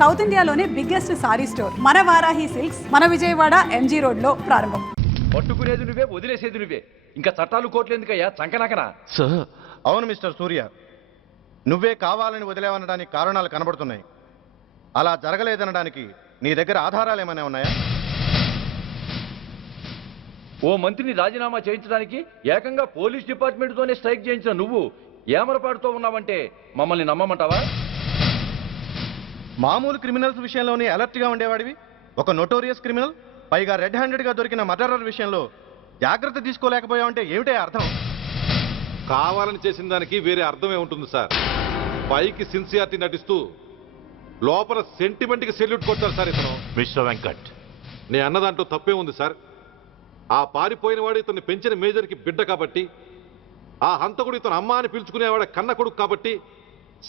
South ఇండియాలోనే biggest sorry store మన Varahi silks మన విజయవాడ ఎంజీ రోడ్ లో ప్రారంభం. పట్టుకునేది నువ్వే, వదిలేసేది నువ్వే. ఇంకా చట్టాలు కోట్లు ఎందుకయ్యా చంకనాకనా? సార్ అవును మిస్టర్ సూర్య, నువ్వే కావాలని వదిలేవనడానికి కారణాలు కనబడుతున్నాయి. అలా జరగలేదనడానికి నీ దగ్గర ఆధారాలు ఏమైనా ఉన్నాయా? ఓ మంత్రిని రాజీనామా చేయించడానికి ఏకంగా పోలీస్ డిపార్ట్మెంట్తోనే స్ట్రైక్ చేయించిన నువ్వు ఏమరపాటుతో ఉన్నావంటే మమ్మల్ని నమ్మమంటావా? మామూలు క్రిమినల్స్ విషయంలోనే అలర్ట్గా ఉండేవాడివి, ఒక నోటోరియస్ క్రిమినల్, పైగా రెడ్ హ్యాండెడ్గా దొరికిన మర్డరర్ విషయంలో జాగ్రత్త తీసుకోలేకపోయావంటే ఏమిటే అర్థం? కావాలని చేసిన దానికి వేరే అర్థమే ఉంటుంది సార్. పైకి సిన్సియారిటీ నటిస్తూ లోపల సెంటిమెంట్కి సెల్యూట్ కొట్టారు సార్ ఇతను. మిస్టర్ వెంకట్, నే అన్న దాంట్లో తప్పే ఉంది సార్. ఆ పారిపోయిన వాడు ఇతన్ని పెంచిన మేజర్కి బిడ్డ కాబట్టి, ఆ హంతకుడు ఇతను అమ్మ అని పిలుచుకునేవాడు కన్న కొడుకు కాబట్టి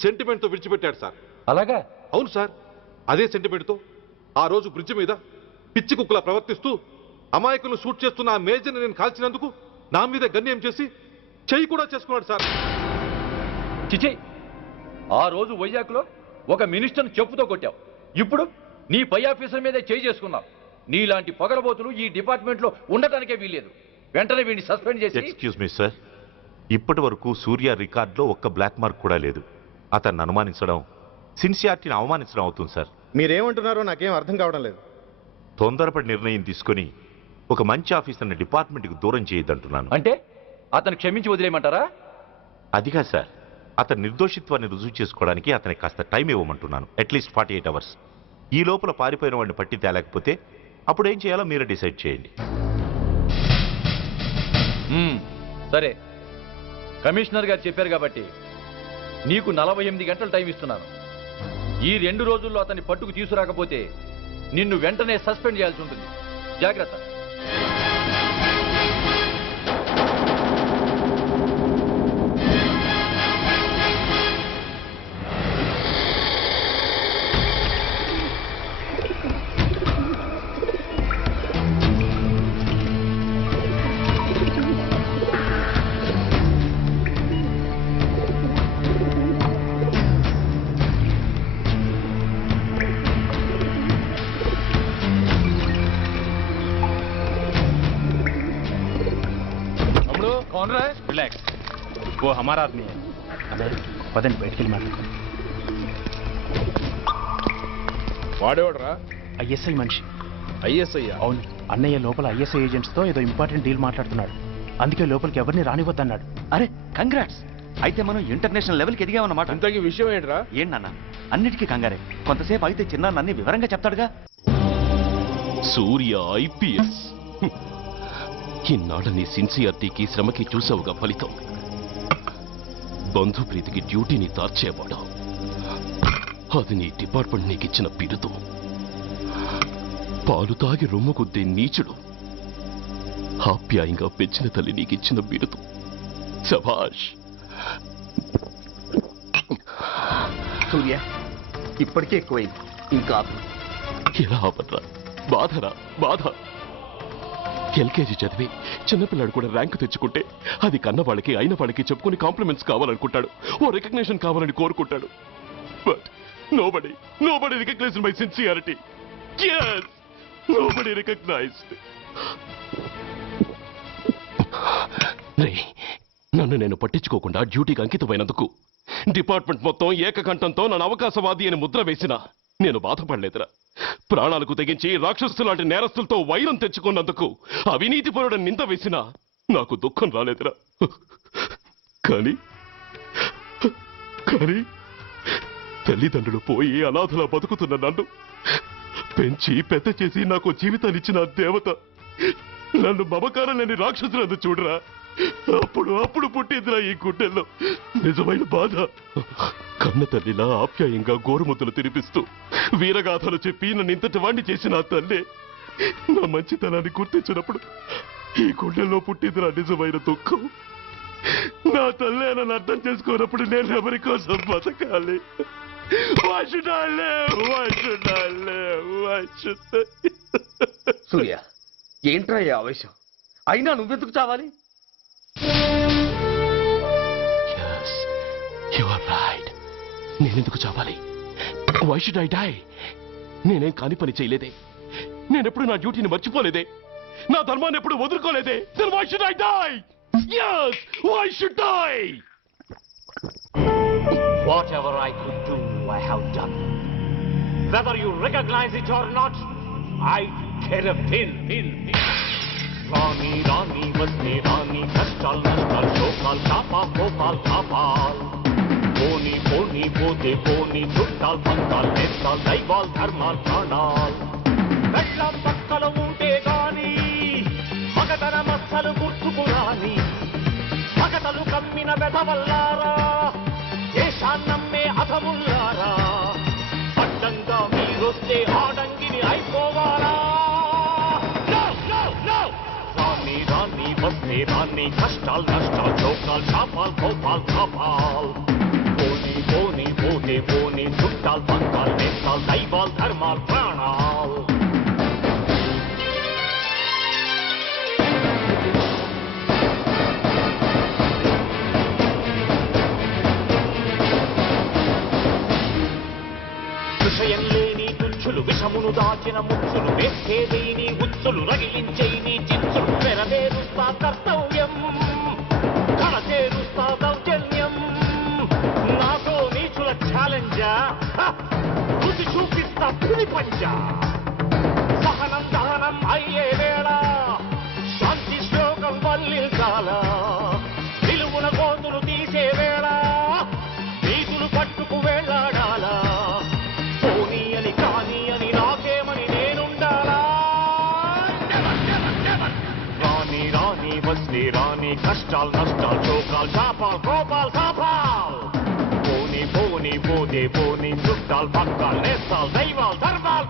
సెంటిమెంట్తో విడిచిపెట్టాడు సార్. అలాగా? అవును సార్, అదే సెంటిమెంట్తో ఆ రోజు బ్రిడ్జ్ మీద పిచ్చి కుక్కలా ప్రవర్తిస్తూ అమాయకులను షూట్ చేస్తున్న ఆ మేజర్ని నేను కాల్చినందుకు నా మీద గన్యం చేసి చెయ్యి కూడా చేసుకున్నాడు సార్. చిచి, ఆ రోజు వైజాగ్లో ఒక మినిస్టర్ని చెప్పుతో కొట్టావు, ఇప్పుడు నీ పై ఆఫీసర్ మీదే చేయి చేసుకున్నావు. నీలాంటి పొగరబోతులు ఈ డిపార్ట్మెంట్లో ఉండటానికే వీల్లేదు. వెంటనే వీడిని సస్పెండ్ చేసి. ఎక్స్క్యూజ్ మీ సార్, ఇప్పటి వరకు సూర్య రికార్డులో ఒక్క బ్లాక్ మార్క్ కూడా లేదు. అతన్ని అనుమానించడం సిన్సియారిటీని అవమానించడం అవుతుంది సార్. మీరేమంటున్నారో నాకేం అర్థం కావడం లేదు. తొందరపడి నిర్ణయం తీసుకొని ఒక మంచి ఆఫీసర్ని డిపార్ట్మెంట్కి దూరం చేయొద్దంటున్నాను. అంటే అతను క్షమించి వదిలేయమంటారా? అదిగా సార్, అతని నిర్దోషిత్వాన్ని రుజువు చేసుకోవడానికి అతనికి కాస్త టైం ఇవ్వమంటున్నాను. At least 48 hours. ఈ లోపల పారిపోయిన వాడిని పట్టి తేలేకపోతే అప్పుడు ఏం చేయాలో మీరే డిసైడ్ చేయండి. సరే, కమిషనర్ గారు చెప్పారు కాబట్టి నీకు 48 గంటలు టైం ఇస్తున్నాను. ఈ 2 రోజుల్లో అతన్ని పట్టుకు తీసుకురాకపోతే నిన్ను వెంటనే సస్పెండ్ చేయాల్సి ఉంటుంది. జాగ్రత్త. कौन रहा है? रिलैक्स, वो हमारा आदमी है. పదండి బయటికి వెళ్ళి మాట్లాడుతాం. వాడేవాడరా? ఐఎస్ఐ మనిషి. ఐఎస్ఐ? అవును, అన్నయ్య లోపల ఐఎస్ఐ ఏజెంట్స్తో ఏదో ఇంపార్టెంట్ డీల్ మాట్లాడుతున్నాడు. అందుకే లోపలికి ఎవరిని రానివద్దన్నాడు. అరే కంగ్రాట్స్, అయితే మనం ఇంటర్నేషనల్ లెవెల్కి ఎదిగామన్నమాట. ఇంతకీ విషయం ఏంట్రా? ఏంటన్నా అన్నిటికీ కంగారే. కొంతసేపు అయితే చిన్న అన్ని వివరంగా చెప్తాడుగా. సూర్య ఐపీఎస్, ఇన్నాళ్ళ నీ సిన్సియారిటీకి శ్రమకి చూసావుగా ఫలితం. బంధుప్రీతికి డ్యూటీని తార్చేవాడు. అది నీ డిపార్ట్మెంట్ నీకిచ్చిన బిరుదు. పాలు తాగి రొమ్ము కొద్దే నీచుడు ఆప్యాయంగా పెంచిన తల్లి నీకిచ్చిన బిరుదు. శభాష్. సూర్య ఇప్పటికే ఎక్కువైంది, ఇంకా ఎలా ఆపర్రా? బాధరా బాధ. ఎల్కేజీ చదివి చిన్నపిల్లాడు కూడా ర్యాంకు తెచ్చుకుంటే అది కన్న వాళ్ళకి అయిన వాళ్ళకి చెప్పుకుని కాంప్లిమెంట్స్ కావాలనుకుంటాడు, ఓ రికగ్నిషన్ కావాలని కోరుకుంటాడు. But nobody recognized my sincerity. yes, nobody recognized. నన్ను నేను పట్టించుకోకుండా డ్యూటీకి అంకితమైనందుకు డిపార్ట్మెంట్ మొత్తం ఏకకంఠంతో నన్ను అవకాశవాది అని ముద్ర వేసినా నేను బాధపడలేదురా. ప్రాణాలకు తెగించి రాక్షసు లాంటి నేరస్తులతో వైరం తెచ్చుకున్నందుకు అవినీతి పరుడని నింద వేసినా నాకు దుఃఖం రాలేదురా. కానీ తల్లిదండ్రులు పోయి అనాథలా బతుకుతున్న నన్ను పెంచి పెద్ద చేసి నాకు జీవితాన్ని ఇచ్చిన దేవత నన్ను మమకారం లేని రాక్షసులందు చూడరా. అప్పుడు పుట్టిందిరా ఈ గుడ్డెల్లో నిజమైన బాధ. కన్న తల్లిలా ఆప్యాయంగా గోరుముద్దలు తినిపిస్తూ వీరగాథలు చెప్పి నన్ను ఇంతటి వాణ్ణి చేసిన ఆ తల్లే నా మంచితనాన్ని గుర్తించినప్పుడు ఈ గుడ్డెల్లో పుట్టిందిరా నిజమైన దుఃఖం. నా తల్లే నన్ను అర్థం చేసుకోనప్పుడు నేను ఎవరి కోసం బతకాలి? సూర్య ఏంట్రా ఈ ఆవేశం? అయినా నువ్వెందుకు చావాలి? యు ఆర్ రైట్, నేనెందుకు చావాలి? Why should I die? నేనేం కాని పని చేయలేదే, నేనెప్పుడు నా డ్యూటీని మర్చిపోలేదే, నా ధర్మాన్ని ఎప్పుడు వదులుకోలేదే. Then why should I die? Yes, why should I? Whatever I could do, I have done. Whether you recognize it or not, I care a pin. Rani, Rani, Vasti, Rani, Kashtal, Nashtal, Shokal, Kapal, Gopal, Kapal. Poni, Poni, Pote, Poni, Chuttal, Pantal, Nestal, Daival, Dharmal, Pranal. Vellam Pakkala Unte Gani, Magadana Massalu Gurtuku Rani, Magatalu Kammina Vedavallara, Deshannamme Athamullara, Paddanga Meeroste Adangini Aipovala. Rani, Rani, Vasti, Rani, Kashtal, Nashtal, Chokal, Kapal, Gopal, Kapal. Poni, Poni, Pote, Poni, Chuttal, Pantal, Nestal, Daival, Dharmal, Pranal. విషయం లేని తుచ్చులు, విషమును దాచిన ముచ్చులు, వేసేదేని ఉచ్చులు, రగిలించేని చిచ్చులు, నెరవేరుస్తా కర్తవ్యం, కళచేరుస్తా దౌర్జన్యం. నాతో నీచుల ఛాలెంజా, రుచి చూపిస్తా పులి పంజ. సహనం దహనం అయ్యే వేళ, శాంతి శ్లోకం వల్లించాల. నిలువున గోతులు తీసే వేళ, నీతులు పట్టుకు వేళ్లాడాలా. పోనీ అని కానీ అని నాకేమని నేనుండాలా. రాణి రాణి వస్తే రాణి, కష్టాలు నష్టాలు, చోకాలు, శాపాలు, కోపాలు, శాపాలు. పోనీ పోనీ పోతే పోనీ, చుట్టాలు, పక్కాలు, నేస్తాలు, దైవాలు, ధర్మాలు.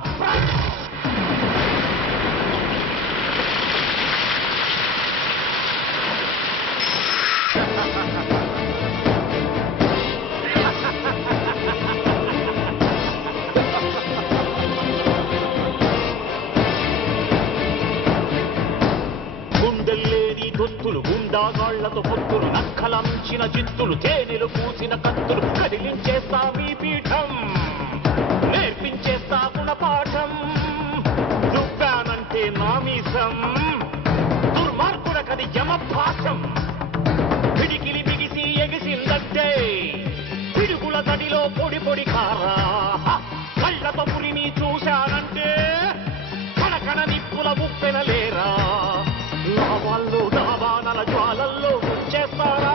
గుండెల్లేని దొత్తులు, గుండాగాళ్లతో పొత్తులు, నక్కలంచిన చిత్తులు, తేనెలు పూసిన కత్తులు, కదిలించేస్తా మీ పీఠం, నేర్పించేస్తా గుణపాఠం. దువ్వానంటే నామీసం, దుర్మార్గుడకది యమభాషం. పిడికిలి బిగిసి ఎగిసిందంటే పిడుగుల తడిలో పొడి పొడి కారా. కళ్ళతో పులిని చూశానంటే కనకన నిప్పుల ఉప్పెనలేరా. లావాల్లో దావానల జ్వాలల్లో వచ్చేస్తారా.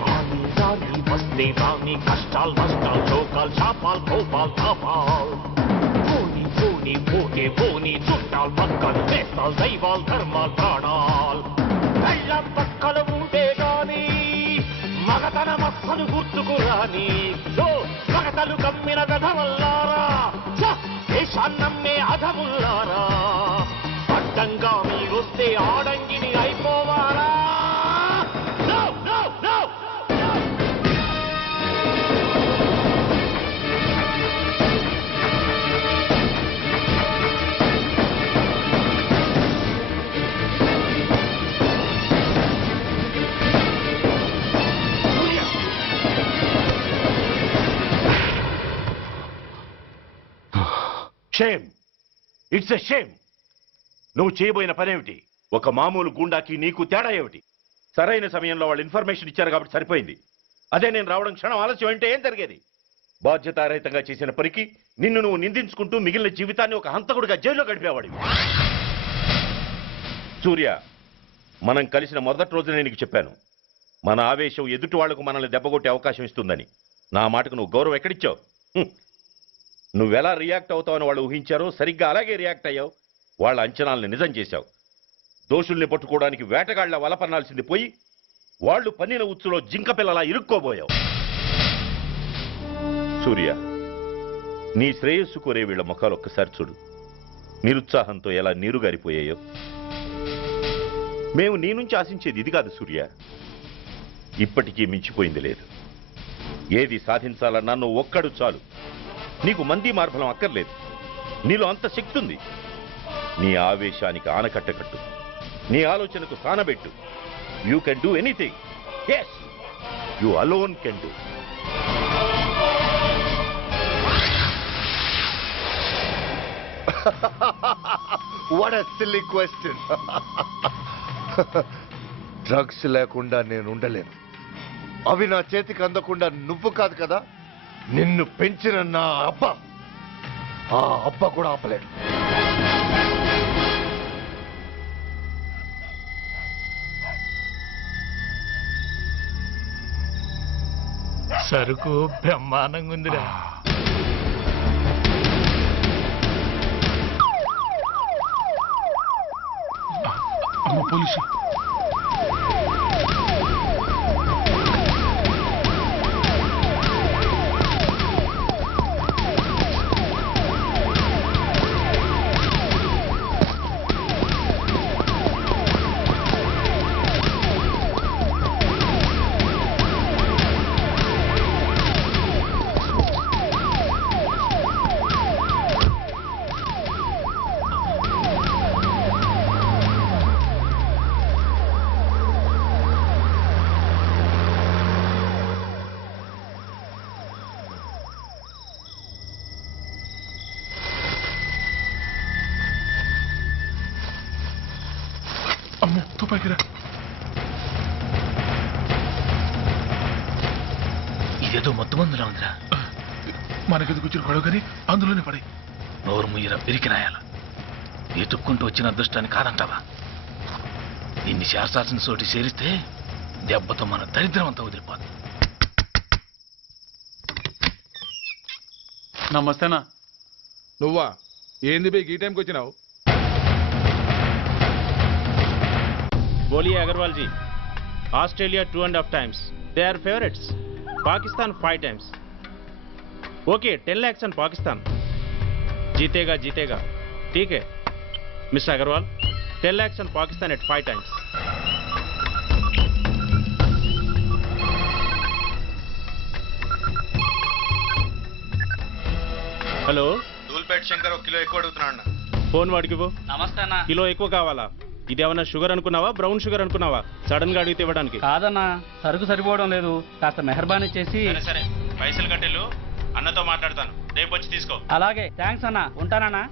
రాణి రాణి వస్తే రాణి, కష్టాలు నష్టాలు, చోకాలు, శాపాలు, కోపాలు, తాపాలు. పోనీ పోనీ పోతే పోనీ, చుట్టాలు, పక్కలు, నేస్తాలు, దైవాలు, ధర్మాలు, ప్రాణాలు. కళ్ళం పక్కలు ఉంటే గాని మగతన మస్సలు గుర్తుకు రాని. మగతలు కమ్మిన వెధవల్లారా, దేశాన్నమ్మే అధముల్లారా. అడ్డంగా మీరొస్తే ఆడంగిని అయిపోవాలా. No, no, no. Shame, it's a shame. నువ్వు చేయబోయిన పనేమిటి? ఒక మామూలు గుండాకి నీకు తేడా ఏమిటి? సరైన సమయంలో వాళ్ళు ఇన్ఫర్మేషన్ ఇచ్చారు కాబట్టి సరిపోయింది. అదే నేను రావడం క్షణం ఆలస్యం అంటే ఏం జరిగేది? బాధ్యతారహితంగా చేసిన పనికి నిన్ను నువ్వు నిందించుకుంటూ మిగిలిన జీవితాన్ని ఒక హంతకుడిగా జైల్లో గడిపేవాడివి. సూర్య, మనం కలిసిన మొదటి రోజునే నీకు చెప్పాను, మన ఆవేశం ఎదుటి వాళ్లకు మనల్ని దెబ్బగొట్టే అవకాశం ఇస్తుందని. నా మాటకు నువ్వు గౌరవం ఎక్కడిచ్చావు? నువ్వెలా రియాక్ట్ అవుతావని వాళ్ళు ఊహించారో సరిగ్గా అలాగే రియాక్ట్ అయ్యావు. వాళ్ళ అంచనాల్ని నిజం చేశావు. దోషుల్ని పట్టుకోవడానికి వేటగాళ్ల వలపన్నాల్సింది పోయి వాళ్ళు పన్నిన ఉచ్చులో జింక పిల్లలా ఇరుక్కోబోయావు. సూర్య, నీ శ్రేయస్సు కోరే వీళ్ళ ముఖాలు ఒక్కసారి చూడు. నిరుత్సాహంతో ఎలా నీరుగారిపోయాయో. మేము నీ నుంచి ఆశించేది ఇది కాదు సూర్య. ఇప్పటికీ మించిపోయింది లేదు. ఏది సాధించాలన్నా నువ్వు ఒక్కడు చాలు. నీకు మంది మార్బలం అక్కర్లేదు. నీలో అంత శక్తి ఉంది. నీ ఆవేశానికి ఆనకట్ట కట్టు, నీ ఆలోచనకు సానబెట్టు. You can do anything. Yes, you alone can do. What a silly question. Drugs లేకుండా నేను ఉండలేను. అవి నా చేతికి అందకుండా నువ్వు కాదు కదా, నిన్ను పెంచిన నా అబ్బ, ఆ అబ్బ కూడా ఆపలేడు. సరుకు బ్రహ్మాండంగా ఉందిరా. పోలీసు అమ్మో తుపాకిరా. ఇదేదో మొత్తం మందులా ఉందిరా. మనకెందుకు వచ్చిన గొడవ కానీ అందులోనే పడే. నోరు ముయ్యరా పిరికినాయాల. ఎతుక్కుంటూ వచ్చిన అదృష్టాన్ని కాదంటావా? దీన్ని శాస్త్రాసిన చోటి చేరిస్తే దెబ్బతో మన దరిద్రం అంతా వదిలిపోదు. నమస్తేనా. నువ్వా? ఏంది బే ఈ టైంకి వచ్చినావు? बोलिए Agarwal ji. Australia 2.5 times. They are favorites. Pakistan 5 times. Okay, 10 lakhs on Pakistan. जीतेगा जीतेगा. ठीक है mister Agarwal. 10 lakhs on Pakistan at 5 times. Hello Dhoolpet Shankar 1 kilo ఎక్కువ అడుగుతున్నాడు. ఫోన్ వాడికి పో. నమస్తే అన్న. కిలో ఎక్కువ కావాలా? ఇదేమన్నా షుగర్ అనుకున్నావా, బ్రౌన్ షుగర్ అనుకున్నావా? సడన్ గా అడిగితే ఇవ్వడానికి కాదన్నా, సరుకు సరిపోవడం లేదు. కాస్త మెహర్బానీ చేసి. సరే పైసలు కట్టెలు, అన్నతో మాట్లాడతాను, రేపు వచ్చి తీసుకో. అలాగే, థ్యాంక్స్ అన్న, ఉంటానన్నా.